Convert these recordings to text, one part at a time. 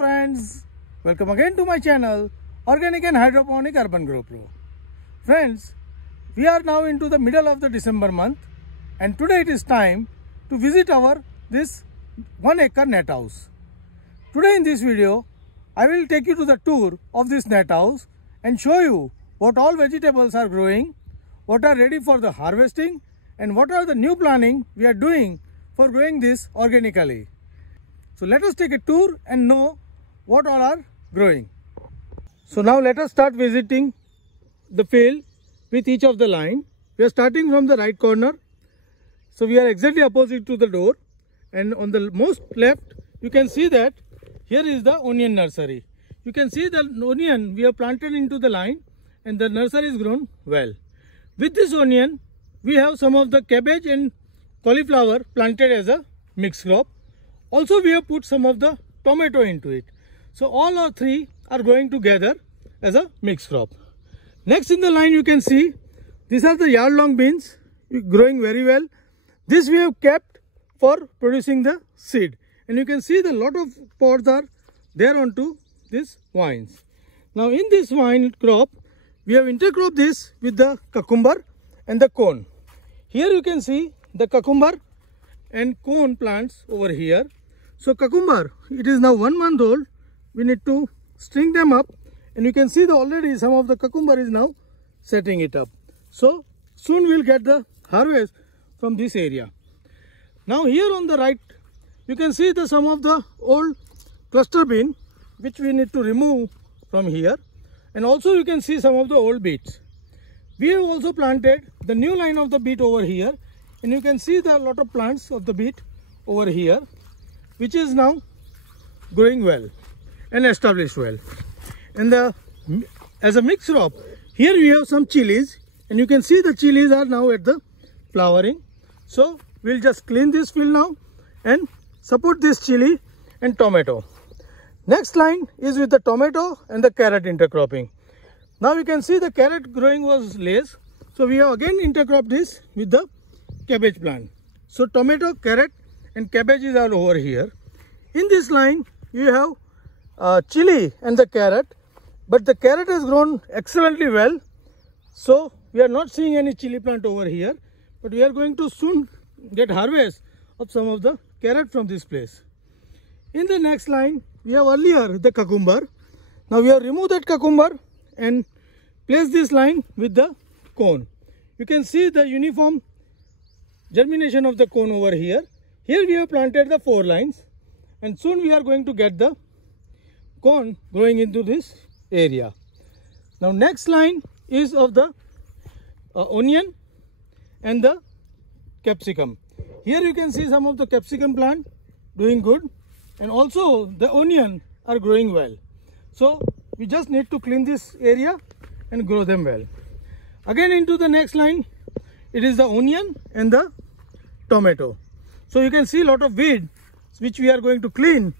friends, welcome again to my channel Organic and Hydroponic Urban Grow Pro. Friends, we are now into the middle of the December month and today it is time to visit this 1 acre net house. Today in this video I will take you to the tour of this net house and show you what all vegetables are growing, what are ready for the harvesting, and what are the new planning we are doing for growing this organically. So let us take a tour and know what all are growing. So now let us start visiting the field with each of the line. We are starting from the right corner. So we are exactly opposite to the door, and on the most left you can see that here is the onion nursery. You can see the onion we have planted into the line and the nursery is grown well. With this onion we have some of the cabbage and cauliflower planted as a mixed crop. Also we have put some of the tomato into it. So all our three are growing together as a mixed crop. Next in the line you can see these are the yard long beans growing very well. This we have kept for producing the seed, and you can see the lot of pods are there onto these vines. Now in this vine crop we have intercropped this with the cucumber and the cone. Here you can see the cucumber and cone plants over here. So cucumber, it is now 1 month old. We need to string them up, and you can see that already some of the cucumber is now setting it up. So soon we'll get the harvest from this area. Now here on the right you can see some of the old cluster bean which we need to remove from here, and also you can see some of the old beets. We have also planted the new line of the beet over here, and you can see the lot of plants of the beet over here which is now growing well and established well. And as a mixed crop, here we have some chilies, and you can see the chilies are now at the flowering. So we'll just clean this field now and support this chili and tomato. Next line is with the tomato and the carrot intercropping. Now you can see the carrot growing was less, so we have again intercropped this with the cabbage plant. So tomato, carrot and cabbages are over here. In this line you have chili and the carrot, but the carrot has grown excellently well, so we are not seeing any chili plant over here, but we are going to soon get harvest of some of the carrot from this place. In the next line we have earlier the cucumber. Now we have removed that cucumber and placed this line with the cone. You can see the uniform germination of the cone over here. Here we have planted the 4 lines, and soon we are going to get the cone growing into this area. Now next line is of the onion and the capsicum. Here you can see some of the capsicum plant doing good, and also the onion are growing well. So we just need to clean this area and grow them well. Again into the next line it is the onion and the tomato. So you can see a lot of weed which we are going to clean,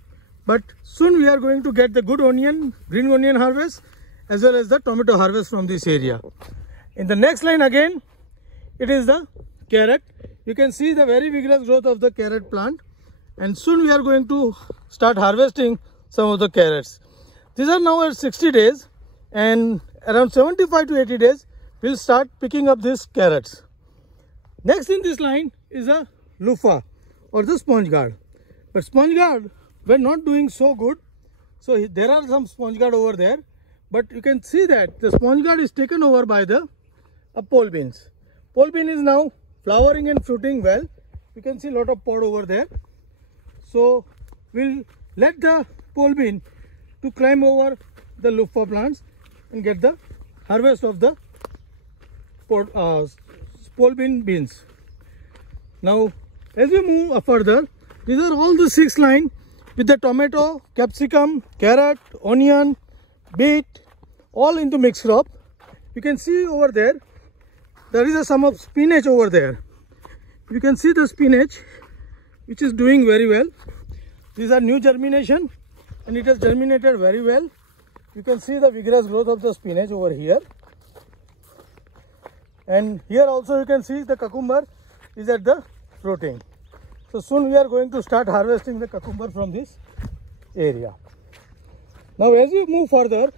but soon we are going to get the good onion, green onion harvest as well as the tomato harvest from this area. In the next line again it is the carrot. You can see the very vigorous growth of the carrot plant, and soon we are going to start harvesting some of the carrots. These are now at 60 days, and around 75 to 80 days we'll start picking up these carrots. Next in this line is a loofah or the sponge gourd, but sponge gourd were not doing so good, so there are some sponge gourd over there, but you can see that the sponge gourd is taken over by the pole beans. Pole bean is now flowering and fruiting well. You can see a lot of pod over there, so we'll let the pole bean to climb over the loofah plants and get the harvest of the pole bean beans. Now as we move further, these are all the 6 lines with the tomato, capsicum, carrot, onion, beet, all into mixed crop. You can see over there is some of spinach over there. You can see the spinach which is doing very well. These are new germination, and it has germinated very well. You can see the vigorous growth of the spinach over here, and here also you can see the cucumber is at the fruiting. So soon we are going to start harvesting the cucumber from this area. Now as we move further,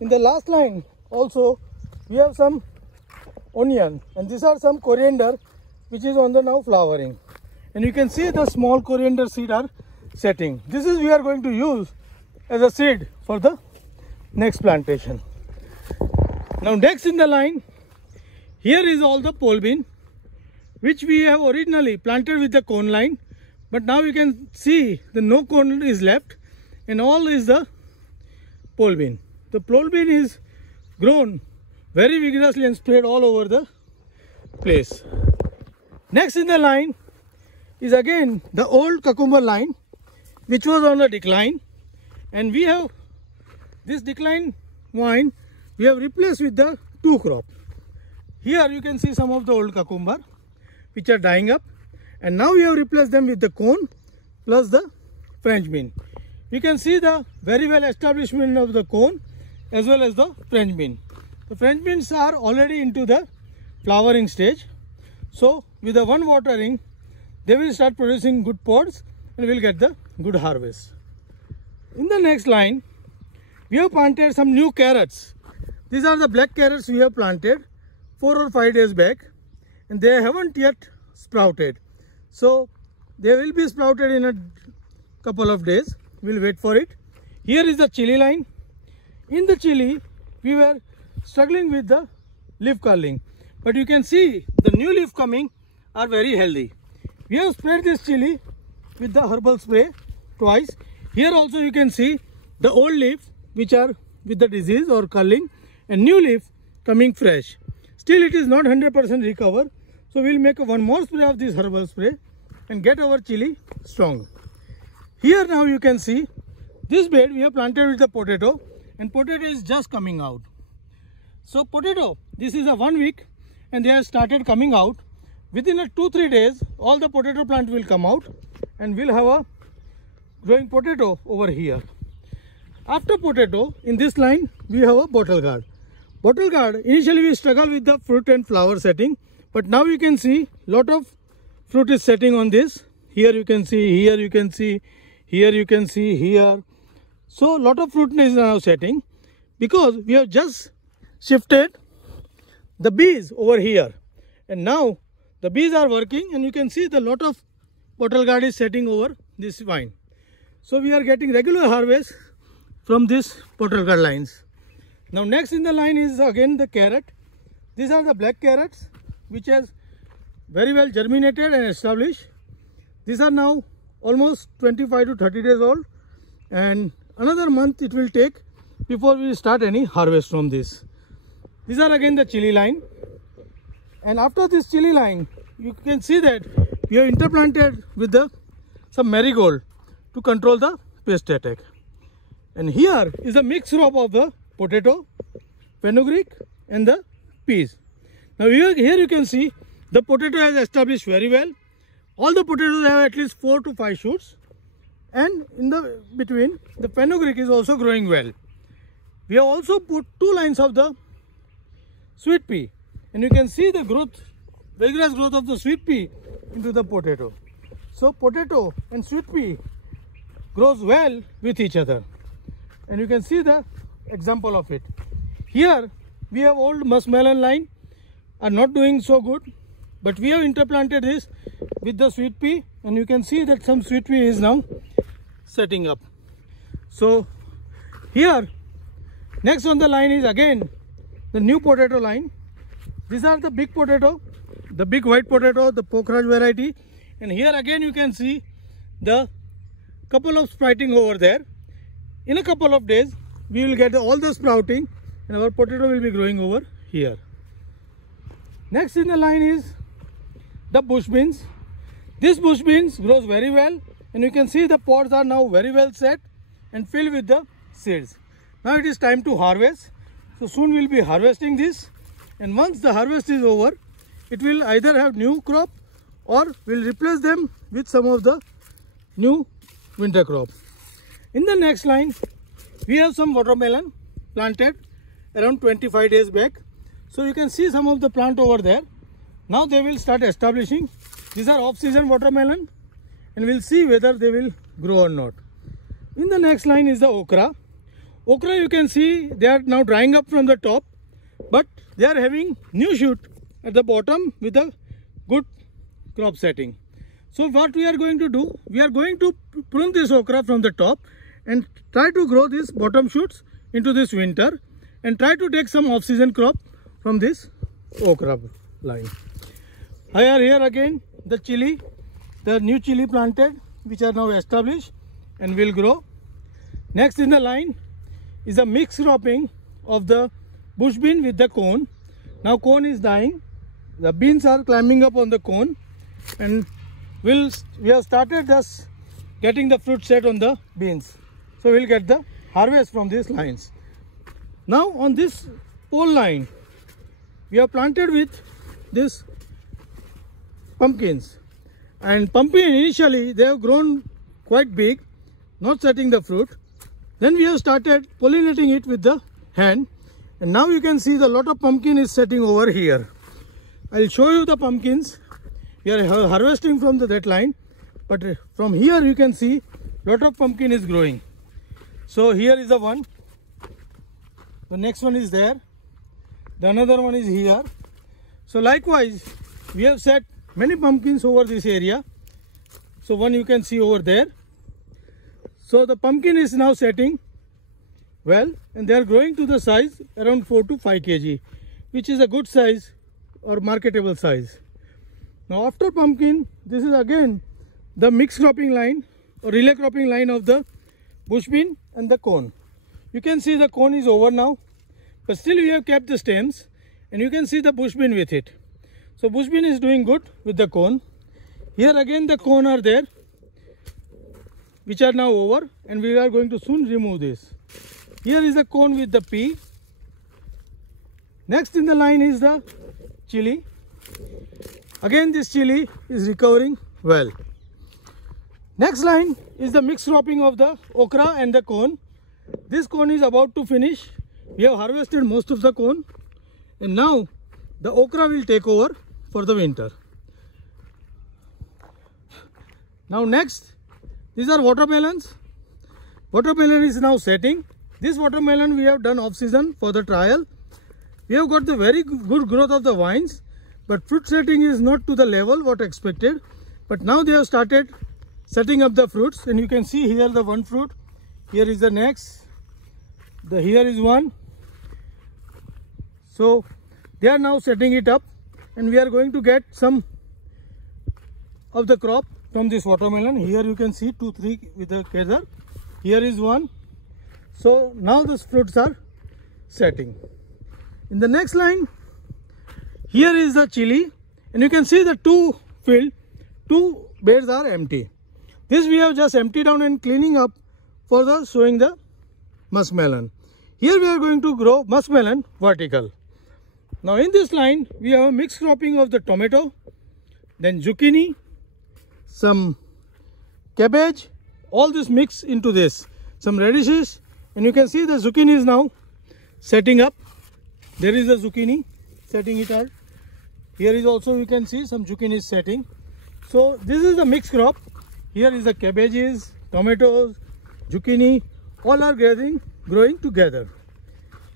in the last line also we have some onion, and these are some coriander which is on the now flowering, and you can see the small coriander seed are setting. This is we are going to use as a seed for the next plantation. Now next in the line, here is all the pole bean which we have originally planted with the cone line, but now you can see the no cone is left and all is the pole bean. The pole bean is grown very vigorously and spread all over the place. Next in the line is again the old cucumber line which was on the decline, and we have this decline vine we have replaced with the two crop. Here you can see some of the old cucumber which are dying up, and now we have replaced them with the cone plus the French bean. You can see the very well establishment of the cone as well as the French bean. The French beans are already into the flowering stage, so with the one watering they will start producing good pods and we will get the good harvest. In the next line we have planted some new carrots. These are the black carrots we have planted 4 or 5 days back, and they haven't yet sprouted, so they will be sprouted in a couple of days. We'll wait for it. Here is the chili line. In the chili we were struggling with the leaf curling, but you can see the new leaf coming are very healthy. We have sprayed this chili with the herbal spray twice. Here also you can see the old leaf which are with the disease or curling, and new leaf coming fresh. Still it is not 100% recover, so we will make one more spray of this herbal spray and get our chili strong. Here now you can see this bed we have planted with the potato, and potato is just coming out. So potato, this is a 1 week and they have started coming out. Within a 2-3 days all the potato plant will come out and we'll have a growing potato over here. After potato, in this line we have a bottle gourd. Bottle gourd, initially we struggle with the fruit and flower setting, but now you can see lot of fruit is setting on this. Here you can see, here you can see, here you can see, here. So lot of fruit is now setting because we have just shifted the bees over here, and now the bees are working, and you can see the lot of bottle gourd is setting over this vine. So we are getting regular harvest from this bottle gourd lines. Now next in the line is again the carrot. These are the black carrots which has very well germinated and established. These are now almost 25 to 30 days old, and another month it will take before we start any harvest from this. These are again the chili line, and after this chili line you can see that we have interplanted with some marigold to control the pest attack. And here is a mixed crop of the potato, fenugreek and the peas. Now here you can see the potato has established very well. All the potatoes have at least 4 to 5 shoots, and in the between the fenugreek is also growing well. We have also put 2 lines of the sweet pea, and you can see the growth, vigorous growth of the sweet pea into the potato. So potato and sweet pea grows well with each other, and you can see the example of it. Here we have old muskmelon line are not doing so good, but we have interplanted this with the sweet pea, and you can see that some sweet pea is now setting up. So here next on the line is again the new potato line. These are the big potato, the big white potato, the Pokhraj variety, and here again you can see the couple of sprouting over there. In a couple of days we will get all the sprouting and our potato will be growing over here. Next in the line is the bush beans. This bush beans grows very well, and you can see the pods are now very well set and filled with the seeds. Now it is time to harvest. So soon we will be harvesting this, and once the harvest is over, it will either have new crop or will replace them with some of the new winter crop. In the next line we have some watermelon planted around 25 days back. So you can see some of the plant over there. Now they will start establishing. These are off-season watermelon, and we'll see whether they will grow or not. In the next line is the okra. Okra, you can see they are now drying up from the top, but they are having new shoot at the bottom with a good crop setting. So what we are going to do, we are going to prune this okra from the top and try to grow these bottom shoots into this winter and try to take some off-season crop from this okra line. I are here again the chili, the new chili planted, which are now established and will grow. Next in the line is a mixed cropping of the bush bean with the cone. Now cone is dying, the beans are climbing up on the cone, and we have started just getting the fruit set on the beans. So we'll get the harvest from these lines. Now on this pole line, we have planted with this pumpkins, and pumpkin initially they have grown quite big, not setting the fruit. Then we have started pollinating it with the hand, and now you can see the lot of pumpkin is setting over here. I'll show you the pumpkins. We are harvesting from that line, but from here you can see lot of pumpkin is growing. So here is the one, the next one is there, the another one is here. So likewise we have set many pumpkins over this area. So one you can see over there. So the pumpkin is now setting well, and they are growing to the size around 4 to 5 kg, which is a good size or marketable size. Now after pumpkin, this is again the mixed cropping line or relay cropping line of the bush bean and the cone. You can see the cone is over now, but still we have kept the stems, and you can see the bush bean with it. So bush bean is doing good with the cone. Here again the cone are there, which are now over, and we are going to soon remove this. Here is the cone with the pea. Next in the line is the chili. Again this chili is recovering well. Next line is the mixed cropping of the okra and the cone. This cone is about to finish. We have harvested most of the cone, and now the okra will take over for the winter. Now next, these are watermelons. Watermelon is now setting. This watermelon we have done off season for the trial. We have got the very good growth of the vines, but fruit setting is not to the level what expected. But now they have started setting up the fruits, and you can see here the one fruit. Here is the next. Here is one. So they are now setting it up, and we are going to get some of the crop from this watermelon. Here you can see 2, 3 with together. Here is one. So now the fruits are setting. In the next line, here is the chili, and you can see the two beds are empty. This we have just emptied down and cleaning up for the sowing the muskmelon. Here we are going to grow muskmelon vertical. Now in this line we have a mixed cropping of the tomato, then zucchini, some cabbage, all this mix into this, some radishes, and you can see the zucchini is now setting up. There is the zucchini setting it out. Here is also you can see some zucchini is setting. So this is the mixed crop. Here is the cabbages, tomatoes, zucchini, all are growing together.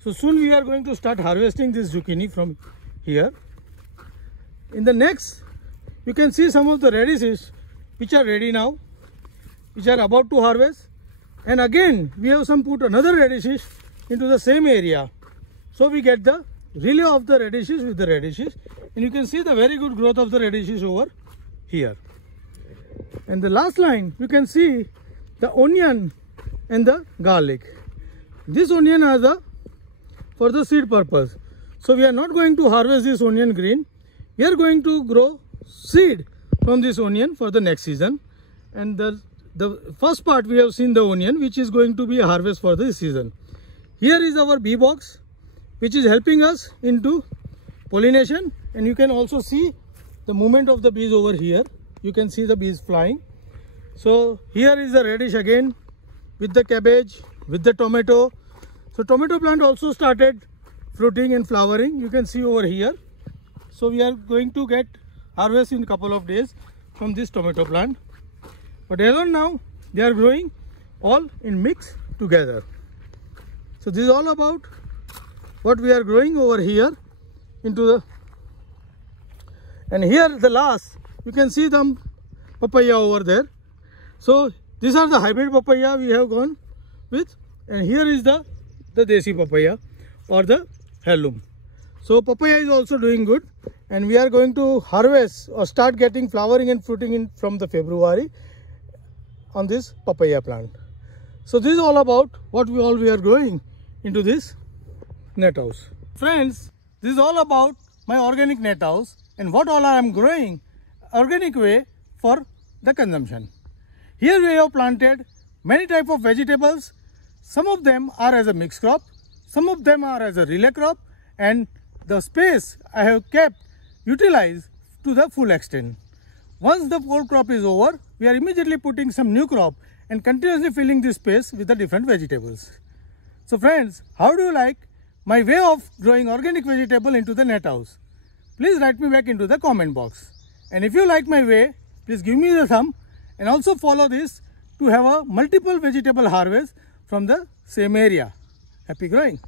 So soon we are going to start harvesting this zucchini from here. In the next, you can see some of the radishes which are ready now, which are about to harvest. And again we have put another radishes into the same area. So we get the relay of the radishes with the radishes, and you can see the very good growth of the radishes over here. And the last line you can see the onion and the garlic. This onion are for the seed purpose. So we are not going to harvest this onion green. We are going to grow seed from this onion for the next season. And the first part we have seen the onion, which is going to be a harvest for this season. Here is our bee box, which is helping us into pollination, and you can also see the movement of the bees over here. You can see the bees flying. So here is the radish again with the cabbage, with the tomato. So tomato plant also started fruiting and flowering. You can see over here. So we are going to get harvest in a couple of days from this tomato plant. But as of now, they are growing all in mix together. So this is all about what we are growing over here into the, and here the last you can see the papaya over there. So these are the hybrid papaya we have gone with, and here is the desi papaya or the heirloom. So papaya is also doing good, and we are going to harvest or start getting flowering and fruiting in from the February on this papaya plant. So this is all about what we are growing into this net house. Friends, this is all about my organic net house and what all I am growing organic way for the consumption. Here we have planted many type of vegetables. Some of them are as a mixed crop, some of them are as a relay crop, and the space I have kept utilized to the full extent. Once the old crop is over, we are immediately putting some new crop and continuously filling this space with the different vegetables. So friends, how do you like my way of growing organic vegetable into the net house? Please write me back into the comment box. And if you like my way, please give me the thumb and also follow this to have a multiple vegetable harvest from the same area. Happy growing!